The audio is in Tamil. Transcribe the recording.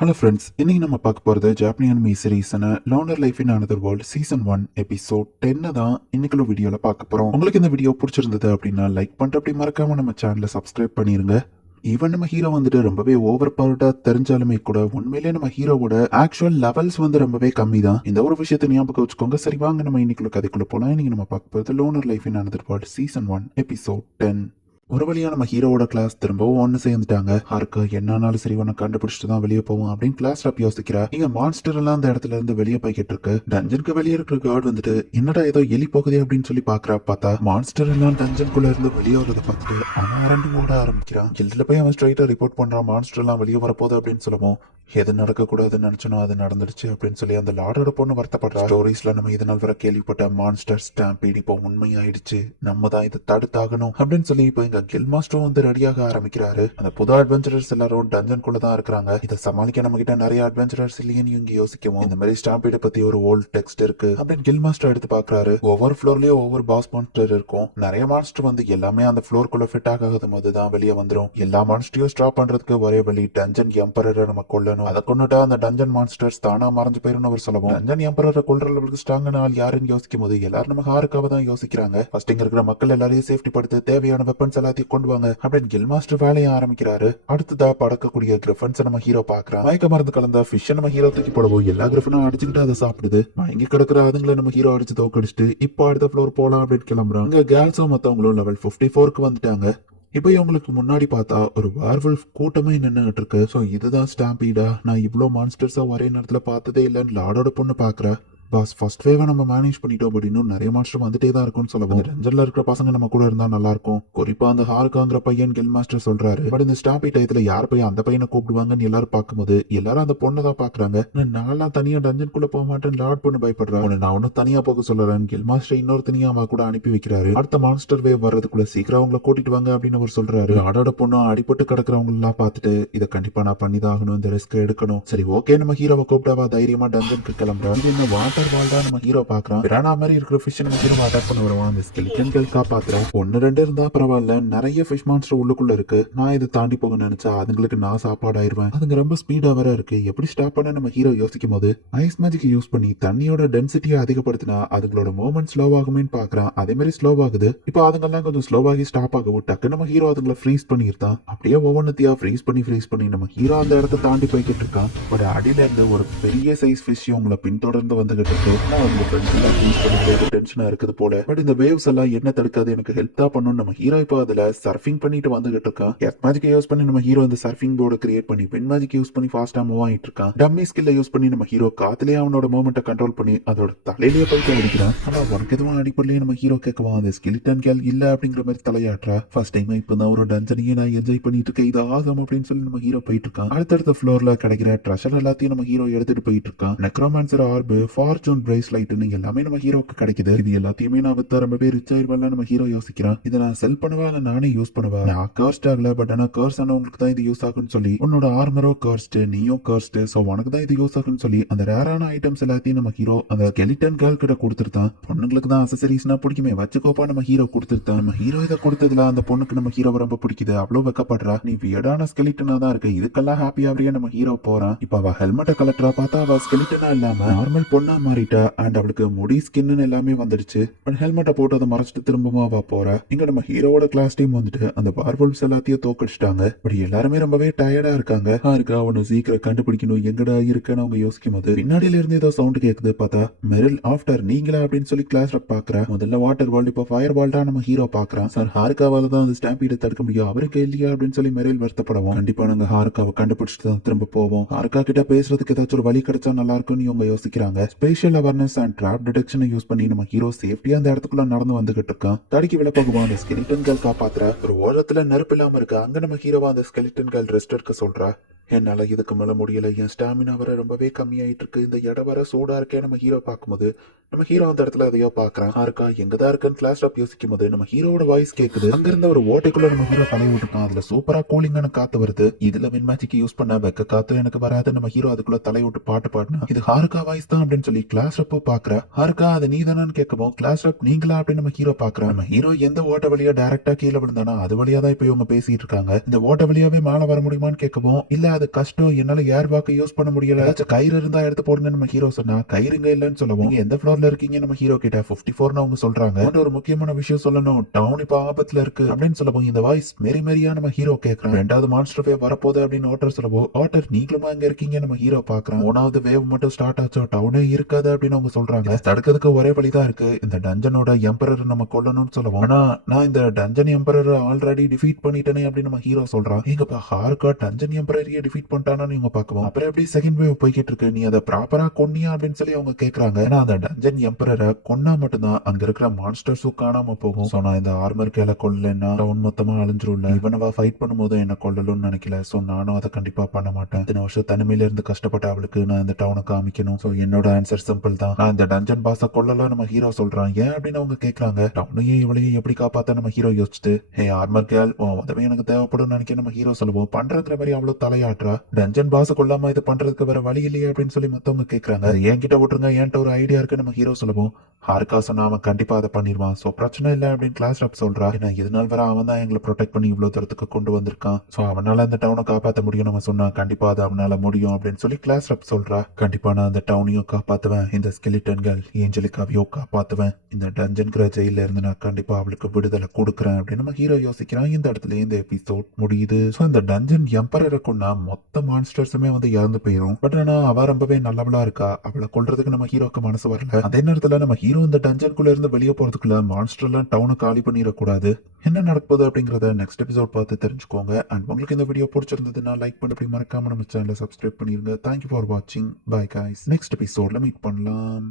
ஹலோ ஃப்ரெண்ட்ஸ், இன்னைக்கு நம்ம பார்க்க போகிறது ஜாப்பனீஸ் அனிமி சீரீஸான loner life in another world season 1 episode 10 தான் இன்னைக்குள்ள வீடியோவில் பார்க்க போகிறோம். உங்களுக்கு இந்த வீடியோ பிடிச்சிருந்தது அப்படின்னா லைக் பண்ணிட்டு அப்படி மறக்காம நம்ம சேனலை சப்ஸ்கிரைப் பண்ணிருங்க. ஈவன் நம்ம ஹீரோ வந்துட்டு ரொம்பவே ஓவர் பவர்டா தெரிஞ்சாலுமே கூட உண்மையிலேயே நம்ம ஹீரோவோட ஆக்சுவல் லெவல்ஸ் வந்து ரொம்பவே கம்மி தான். இந்த ஒரு விஷயத்தை ஞாபகம் வச்சுக்கோங்க. சரி வாங்க நம்ம இன்னைக்குள்ள கதைக்குள்ள போலாம். இன்னைக்கு நம்ம பார்க்க போகிறது loner life in another world season 1 episode 10. ஒரு வழியா நம்ம ஹீரோவோட கிளாஸ் திரும்பவும் ஒன்னு சேர்ந்துட்டாங்க. ஹாருக்கு என்னாலும் சரி உன்னை கண்டுபிடிச்சிட்டு தான் வெளியே போவோம் அப்படின்னு கிளாஸ் ரப் யோசிக்கிறா. இங்க மான்ஸ்டர் எல்லாம் அந்த இடத்துல இருந்து வெளியே போய்கிட்டு இருக்கு. டஞ்சனுக்கு வெளியே இருக்கிற கார்டு வந்துட்டு என்னடா ஏதோ எலி போகுதே அப்படின்னு சொல்லி பாக்குறா. பார்த்தா மான்ஸ்டர் எல்லாம் டஞ்சனுக்குள்ள இருந்து வெளியே வரதை பார்த்துட்டு அவன் அரண்டு ஓட ஆரம்பிக்கிறான். கில்ட்ல போய் அவன் ஸ்ட்ரைட்டா ரிப்போர்ட் பண்றான், மான்ஸ்டர் எல்லாம் வெளியே வரப்போகுது அப்படின்னு சொல்லவும் எது நடக்க கூடாதுன்னு நினைச்சனோ அது நடந்துடுச்சு அப்படின்னு சொல்லி அந்த லார்டோட பொண்ணு வருத்தப்படுறா. ஸ்டோரிஸ்ல நம்ம இதனால் வர கேள்விப்பட்ட மான்ஸ்டர் ஸ்டாம்பீட் இப்போ உண்மையாயிடுச்சு, நம்ம தான் இதை தடுத்தாகணும் அப்படின்னு சொல்லி இப்போ இங்க கில் மாஸ்டரும் வந்து ரெடியாக ஆரம்பிக்கிறாரு. அந்த புது அட்வென்ச்சரர்ஸ் எல்லாரும் டஞ்சனுக்குள்ள தான் இருக்கிறாங்க. இதை சமாளிக்க நம்ம கிட்ட நிறைய அட்வென்ச்சரர்ஸ் இல்லையேன்னு இவங்க யோசிக்கவும் இந்த மாதிரி ஸ்டாம்பீட பத்தி ஒரு ஓல்ட் டெக்ஸ்ட் இருக்கு அப்படின்னு கில் மாஸ்டர் எடுத்து பாக்குறாரு. ஒவ்வொரு ஃப்ளோர்லயும் ஒவ்வொரு பாஸ் மான்ஸ்டர் இருக்கும். நிறைய மான்ஸ்டர் வந்து எல்லாமே அந்த ஃப்ளோருக்குள்ள ஃபிட் ஆகாத போது தான் வெளியே வந்துடும். எல்லா மான்ஸ்டரையும் ஸ்டாப் பண்றதுக்கு ஒரே வழி டஞ்சன் எம்பரரை நம்ம கொல்லணும். அதை கொண்டுட்டா அந்த டஞ்சன் மான்ஸ்டர்ஸ் தானா மறைஞ்சு போயிரும் அவர் சொல்லவும் டஞ்சன் எம்பரரை கொல்ற அளவுக்கு ஸ்ட்ராங்கான ஆள் யாருன்னு யோசிக்கும் போது எல்லாரும் நம்ம ஹாருக்காக தான் யோசிக்கிறாங்க. ஃபர்ஸ்ட் இங்க இருக்கிற மக்கள் எல்லாரையும் சேஃப்டி படுத்து தேவையான வெப்பன்ஸ் எல்லாத்தையும் கொண்டு வாங்க அப்படின்னு கில் மாஸ்டர் வேலையை ஆரம்பிக்கிறாரு. அடுத்ததா பறக்கக்கூடிய கிரிஃபன்ஸ் நம்ம ஹீரோ பாக்குறான். மயக்க மருந்து கலந்த ஃபிஷ் நம்ம ஹீரோ தூக்கி போடவும் எல்லா கிரிஃபனும் அடிச்சுக்கிட்டு அதை சாப்பிடுது. மயங்கி கிடக்குற அதுங்களை நம்ம ஹீரோ அடிச்சு தோக்கடிச்சுட்டு இப்போ அடுத்த ஃப்ளோர் போலாம் அப்படின்னு கிளம்புறான். இங்க கேர்ள்ஸும் மத்தவங்களும் லெவல் 54க்கு வந்துட்டாங்க. இப்போ இவங்களுக்கு முன்னாடி பார்த்தா ஒரு வேர்வல்ஃப் கூட்டமே நின்னுகிட்டு இருக்கு. ஸோ இதுதான் ஸ்டாம்பீடா? நான் இவ்வளோ மான்ஸ்டர்ஸா ஒரே நேரத்துல பார்த்ததே இல்லைன்னு லார்டோட பொண்ணு பாக்குறா. பாஸ் ஃபர்ஸ்ட் வேவை நம்ம மேனேஜ் பண்ணிட்டோம், பட் இன்னும் நிறைய மாஸ்டர் வந்துட்டே தான் இருக்கும்னு சொல்லவும் ரேஞ்சர்ல இருக்கிற பசங்க நம்ம கூட இருந்தா நல்லா இருக்கும். குறிப்பா அந்த ஹார்காங்கிற பையன் கில் மாஸ்டர் சொல்றாரு. பட் இந்த ஸ்டாம்பி டயத்துல யார் போய் அந்த பையனை கூப்பிடுவாங்கன்னு எல்லாரும் பார்க்கும்போது எல்லாரும் அந்த பொண்ணை தான் பாக்குறாங்க. நான் தனியா டஞ்சனுக்குள்ள போக மாட்டேன் லார்ட் பொண்ணு பயப்படுறான். நான் ஒன்னும் தனியா போக சொல்றேன். கில் மாஸ்டர் இன்னொரு தனியா அவ கூட அனுப்பி வைக்கிறாரு. அடுத்த மான்ஸ்டர் வேவ் வர்றதுக்குள்ள சீக்கிரம் அவங்களை கூட்டிட்டு வாங்க அப்படின்னு அவர் சொல்றாரு. லார்டோட பொண்ணும் அடிபட்டு கிடக்குறவங்க எல்லாம் பார்த்துட்டு இதை கண்டிப்பா நான் பண்ணிதான் ஆகணும், இந்த ரிஸ்க் எடுக்கணும். சரி ஓகே, நம்ம ஹீரோவை கூப்பிட்டாவா தைரியமா டஞ்சனுக்கு கிளம்புறோம். இது என்ன வாட்டர் வால்டா நம்ம ஹீரோ பாக்குறான். பிரானா மாதிரி இருக்கிற ஃபிஷ் நம்ம ஹீரோ அட்டாக் பண்ண வருவான். அந்த ஸ்கெலிட்டன்கள் காப்பாத்துறேன். ஒன்னு ரெண்டு இருந்தா பரவாயில்ல, நிறைய ஃபிஷ் மான்ஸ்டர் உள்ளுக்குள்ள இருக்கு. நான் இதை தாண்டி போக நினைச்சா அதுங்களுக்கு நான் சாப்பாடு ஆயிருவேன். அதுங்க ரொம்ப ஸ்பீடா வேற இருக்கு. எப்படி ஸ்டாப் பண்ண நம்ம ஹீரோ யோசிக்கும் போது ஐஸ் மேஜிக் யூஸ் பண்ணி தண்ணியோட டென்சிட்டியை அதிகப்படுத்தினா அதுங்களோட மூவ்மெண்ட் ஸ்லோ ஆகுமேன்னு பாக்குறான். அதே மாதிரி ஸ்லோ ஆகுது. இப்போ அதுங்கெல்லாம் கொஞ்சம் ஸ்லோவாகி ஸ்டாப் ஆகவும் டக்கு நம்ம ஹீரோ அதுங்களை ஃப்ரீஸ் பண்ணிருந்தான். அப்படியே ஒவ்வொன்னத்தையா ஃப்ரீஸ் பண்ணி நம்ம ஹீரோ அந்த இடத்த தாண்டி போய்கிட்டு இருக்கான். ஒரு அடியில இருந்து ஒரு பெரிய சைஸ் ஃபிஷ் உங்களை பின்தொடர்ந்து வந்துகிட்டு இருக்கு. டென்ஷனா இருக்குது போல. பட் இந்த வேவ்ஸ் எல்லாம் என்ன தடுக்காது, எனக்கு ஹெல்ப் தான் பண்ணணும். நம்ம ஹீரோ இப்போ அதுல சர்ஃபிங் பண்ணிட்டு வந்துகிட்டு இருக்கான். எர்த் மேஜிக் யூஸ் பண்ணி நம்ம ஹீரோ இந்த சர்ஃபிங் போர்டு கிரியேட் பண்ணி பின் மேஜிக் யூஸ் பண்ணி ஃபாஸ்டா மூவ் ஆயிட்டு இருக்கான். டம்மி ஸ்கில்ல யூஸ் பண்ணி நம்ம ஹீரோ காத்துலயே அவனோட மூவ்மெண்ட்டை கண்ட்ரோல் பண்ணி அதோட தலையிலேயே போயிட்டு அடிக்கிறான். ஆனா உனக்கு எதுவும் அடிப்படலையே நம்ம ஹீரோ கேட்கவான். அந்த ஸ்கெலிட்டன் கேல் இல்ல அப்படிங்கிற மாதிரி தலையாட்டுறா. ஃபர்ஸ்ட் டைம் இப்பதான் ஒரு டஞ்சனையே நான் என்ஜாய் பண்ணிட்டு இருக்கேன், இது ஆகும் அப்படின்னு சொல்லி நம்ம ஹீரோ போயிட்டு இருக்கான். அடுத்தடுத்த ஃப்ளோர்ல கிடைக்கிற ட்ரெஷர் எல்லாத்தையும் நம்ம ஹீரோ எடுத்துட்டு போயிட்டு இருக்கான். நெக்ரோமான்சர் ஆர்பு, ஃபார்ச்சூன் பிரேஸ்லைட்னு எல்லாமே நம்ம ஹீரோக்கு கிடைக்குது. இது எல்லாத்தையுமே நான் வித்தா ரொம்ப பேர் ரிச் ஆயிருவேன் நம்ம ஹீரோ யோசிக்கிறான். இதை நான் செல் பண்ணுவா இல்ல நானே யூஸ் பண்ணுவா? நான் கர்ஸ்ட் ஆகல, பட் ஆனா கர்ஸ் ஆனவங்களுக்கு தான் இது யூஸ் ஆகும்னு சொல்லி உன்னோட ஆர்மரோ கர்ஸ்ட், நீயோ கர்ஸ்ட், சோ உனக்கு தான் இது யூஸ் ஆகும்னு சொல்லி அந்த ரேரான ஐட்டம்ஸ் எல்லாத்தையும் நம்ம ஹீரோ அந்த ஸ்கெலிட்டன் கேர்ள் கிட்ட கொடுத்துருந்தான். பொண்ணுங்களுக்கு தான் அசசரிஸ்னா பிடிக்குமே, வச்சுக்கோப்பா நம்ம ஹீரோ கொடுத்துருத்தான். நம்ம ஹீரோ இதை கொடுத்ததுல அந்த பொண்ணுக்கு நம்ம ஹீரோ ரொம்ப பிடிக்குது. அவ்வளவு வெக்கப்படுறா. நீ வியர்டான ஸ்கெலிட்டனா தான் இருக்கு, இதுக்கெல்லாம் ஹாப்பியாவே நம்ம ஹீரோ போறான். இப்ப அவ ஹெல்மெட்டை கலெக்டரா பார்த்தா அவ ஸ்கெலிட்டனா இல்லாம நார்மல் பொண்ணா மாறிட்டா. அண்ட் அவளுக்கு முடி ஸ்கின்னு எல்லாமே வந்துடுச்சு. பட் ஹெல்மெட்டை போட்டு அதை மறைச்சிட்டு திரும்பவும் அவ போறா. இங்க நம்ம ஹீரோவோட கிளாஸ் டீம் வந்துட்டு அந்த வார்வல்வ்ஸ் எல்லாத்தையும் தோக்கடிச்சிட்டாங்க. பட் எல்லாருமே ரொம்பவே டயர்டா இருக்காங்க. இருக்கா அவனு சீக்கிரம் கண்டுபிடிக்கணும் எங்கடா இருக்குன்னு அவங்க யோசிக்கும் போது பின்னாடியில இருந்து ஏதோ சவுண்ட் கேக்குது. பார்த்தா மெரில் ஆஃப்டர் நீங்களா அப்படின்னு சொல்லி கிளாஸ் ரப் பாக்குறா. முதல்ல வாட்டர் வேர்ல்ட், இப்போ ஃபயர் வேர்ல்டா நம்ம ஹீரோ பாக்குறான். சார் ஹாருக்காவால தான் அந்த ஸ்டாம்பீடை தடுக்க முடியும், அவருக்கு இல்லையா அப்படின்னு சொல்லி மெரில் வருத்தப்படுவோம். கண்டிப்பா நாங்க ஹாருக்காவை கண்டுபிடிச்சிட்டு தான் திரும்ப போவோம். ஹாருக்கா கிட்ட பேசுறதுக்கு ஏதாச்சும் ஒரு வழி கிடைச்சா நல்லா இருக்கும்னு இவங்க யோசிக்கிறாங்க. ஸ்பெஷல் அவேர்னஸ் அண்ட் ட்ராப் டிடெக்ஷனை யூஸ் பண்ணி நம்ம ஹீரோ சேஃப்டியா அந்த இடத்துக்குள்ள நடந்து வந்துகிட்டு இருக்கான். தடுக்கி விட போகுவான். அந்த ஸ்கெலிட்டன் கேர்ள் காப்பாத்துற ஒரு ஓரத்துல நெருப்பு இல்லாம இருக்கு. அங்க நம்ம ஹீரோவா அந்த ஸ்கெலிட்டன் கேர்ள் ரெஸ்ட் எடுக்க சொல்றா. என்னால இதுக்கு மேல முடியல, என் ஸ்டாமினா வர ரொம்பவே கம்மியாயிட்டு இருக்கு, இந்த இடம் வர சூடா இருக்கே நம்ம ஹீரோ பார்க்கும்போது நம்ம ஹீரோ அந்த இடத்துல எதையோ பாக்குறான். இருக்கா எங்கதான் இருக்குன்னு கிளாஸ் டாப் யோசிக்கும் போது நம்ம ஹீரோட வாய்ஸ் கேக்குது. அங்க இருந்த ஒரு ஓட்டைக்குள்ள நம்ம ஹீரோ தலை விட்டுருக்கான். அதுல சூப்பரா கூலிங்கான காத்து வருது. இதுல மின் மேஜிக் யூஸ் பண்ண வெக்க காத்து எனக்கு வராது. நம்ம ஹீரோ அதுக்குள்ள தலை விட்டு பாட்டு பாடினா இது ஹாருக்கா வாய்ஸ் தான் அப்படின்னு சொல்லி கிளாஸ் ரப்போ பாக்குறா. ஹாருக்கா அது நீ தானு கேட்கவும் கிளாஸ் ரப் நீங்களா அப்படின்னு நம்ம ஹீரோ பாக்குறான். நம்ம ஹீரோ எந்த ஓட்ட வழியா டைரக்டா கீழே விழுந்தானா அது வழியா தான் இப்ப இவங்க பேசிட்டு இருக்காங்க. இந்த ஓட்ட வழியாவே மேல வர முடியுமான்னு கேட்கவும் இல்ல அது கஷ்டம், என்னால ஏர் பேக் யூஸ் பண்ண முடியல, ஏதாச்சும் கயிறு இருந்தா எடுத்து போடுங்க நம்ம ஹீரோ சொன்னா, கயிறுங்க இல்லன்னு சொல்லவும், நீங்க எந்த ஃப்ளோர்ல இருக்கீங்க நம்ம ஹீரோ கிட்ட 54ன்னு அவங்க சொல்றாங்க. உன்கிட்ட ஒரு முக்கியமான விஷயம் சொல்லணும், டவுன் இப்ப ஆபத்துல இருக்கு அப்படின்னு சொல்லவும், இந்த வாய்ஸ் மேரி மேரியா நம்ம ஹீரோ கேக்குறான். ரெண்டாவது மான்ஸ்டர் வேவ் வரப்போகுது அப்படின்னு ஆட்டர் சொல்லவும், ஆட்டர் நீங்களுமா அங்க இருக்கீங்க நம்ம ஹீரோ பாக்குறான். மூணாவது வேவ் மட்டும் ஸ்டார்ட் ஆச்சோ டவுனே இருக்காது அப்படின்னு அவங்க சொல்றாங்க. இதை தடுக்கிறதுக்கு ஒரே வழிதான் இருக்கு, இந்த டஞ்சனோட எம்பரர் நம்ம கொல்லணும்னு சொல்லுவோம். ஆனா நான் இந்த டஞ்சன் எம்பரர் ஆல்ரெடி டிஃபீட் பண்ணிட்டேனே அப்படின்னு நம்ம ஹீரோ சொல்றான். எங்கப்பா ஹார்கா டஞ்சன் எம்பரரியே டிஃபீட் பண்ணிட்டானு இவங்க பாக்குவோம். அப்புறம் எப்படி செகண்ட் வேவ் போய்கிட்டு இருக்கு, நீ அதை ப்ராப்பரா கொன்னியா அப்படின்னு சொல்லி அவங்க கேக்குறாங்க. ஏன்னா அந்த டஞ்சன் எம்பரரை கொன்னா மட்டும்தான் அங்க இருக்கிற மான்ஸ்டர்ஸும் காணாம போகும். சோ நான் இந்த ஆர்மர் கேல கொல்லலைன்னா டவுன் மொத்தமா அழிஞ்சிரும்ல, இவனவா ஃபைட் பண்ணும்போது என்ன கொல்லணும்னு நினைக்கல. சோ நானும் அதை கண்டிப்பா பண்ண மாட்டேன். இத்தனை வருஷம் தனிமையில இருந்து கஷ்டப்பட்ட அவளுக்கு நான் இந்த டவுனை காமிக்கணும். சோ என்னோட ஆன்சர் சிம்பிள் தான், நான் இந்த டஞ்சன் பாஸ கொல்லல நம்ம ஹீரோ சொல்றான். ஏன் அப்படின்னு அவங்க கேக்குறாங்க. டவுனையும் இவளையும் எப்படி காப்பாத்த நம்ம ஹீரோ யோசிச்சுட்டு, ஹே ஆர்மர் கேல் உன் உதவி எனக்கு தேவைப்படும் நினைக்க நம்ம ஹீரோ சொல்லுவோம். பண்றங்கிற மாதிரி அவ்வளவு தலையாட்டுறா. டஞ்சன் பாஸ கொல்லாம இது பண்றதுக்கு வேற வழி இல்லையே அப்படின்னு சொல்லி மத்தவங்க கேக்குறாங்க. என்கிட்ட விட்டுருங்க, என்கிட்ட ஒரு ஐடியா இருக்கு நம்ம ஹீரோ சொல்லுவோம். ஹார்கா சொன்னா அவன் கண்டிப்பா அதை பண்ணிடுவான். சோ பிரச்சனை இல்லை அப்படின்னு கிளாஸ் ரப் சொல்றா. ஏன்னா இதனால் வர அவன் தான் எங்களை ப்ரொடெக்ட் பண்ணி இவ்வளவு தூரத்துக்கு கொண்டு வந்திருக்கான். சோ அவனால அந்த டவுனை காப்பாற்ற முடியும் நம்ம சொன்னா கண்டிப்பா அது அவனால முடியும் அப்படின்னு சொல்லி கிளாஸ் ரப் சொல்றா. கண்டிப்பா நான் அந்த டவுனையும் காப்பாத்துவேன், இந்த ஸ்கெலிட்டன்கள் ஏஞ்சலிக்காவையும் காப்பாத்துவேன், இந்த டஞ்சன்கிற ஜெயில இருந்து நான் கண்டிப்பா அவளுக்கு விடுதலை கொடுக்குறேன் அப்படின்னு நம்ம ஹீரோ யோசிக்கிறான். இந்த இடத்துல இந்த எபிசோட் முடியுது. சோ இந்த டஞ்சன் எம்பரரை கொண்டா மொத்த மான்ஸ்டர்ஸுமே வந்து இறந்து போயிரும். பட் ஆனா அவ ரொம்பவே நல்லவளா இருக்கா, அவளை கொல்றதுக்கு நம்ம ஹீரோக்கு மனசு வரல. அதே நேரத்துல நம்ம ஹீரோ இந்த டஞ்சனுக்குள்ள இருந்து வெளியே போறதுக்குள்ள மான்ஸ்டர் எல்லாம் டவுனை காலி பண்ணிடக்கூடாது. என்ன நடக்குது அப்படிங்கறத நெக்ஸ்ட் எபிசோட் பார்த்து தெரிஞ்சுக்கோங்க. அண்ட் உங்களுக்கு இந்த வீடியோ பிடிச்சிருந்ததுன்னா லைக் பண்ணி அப்படி மறக்காம நம்ம சேனலை சப்ஸ்கிரைப் பண்ணிருங்க. தேங்க்யூ ஃபார் வாட்சிங். பை கைஸ், நெக்ஸ்ட் எபிசோட்ல மீட் பண்ணலாம்.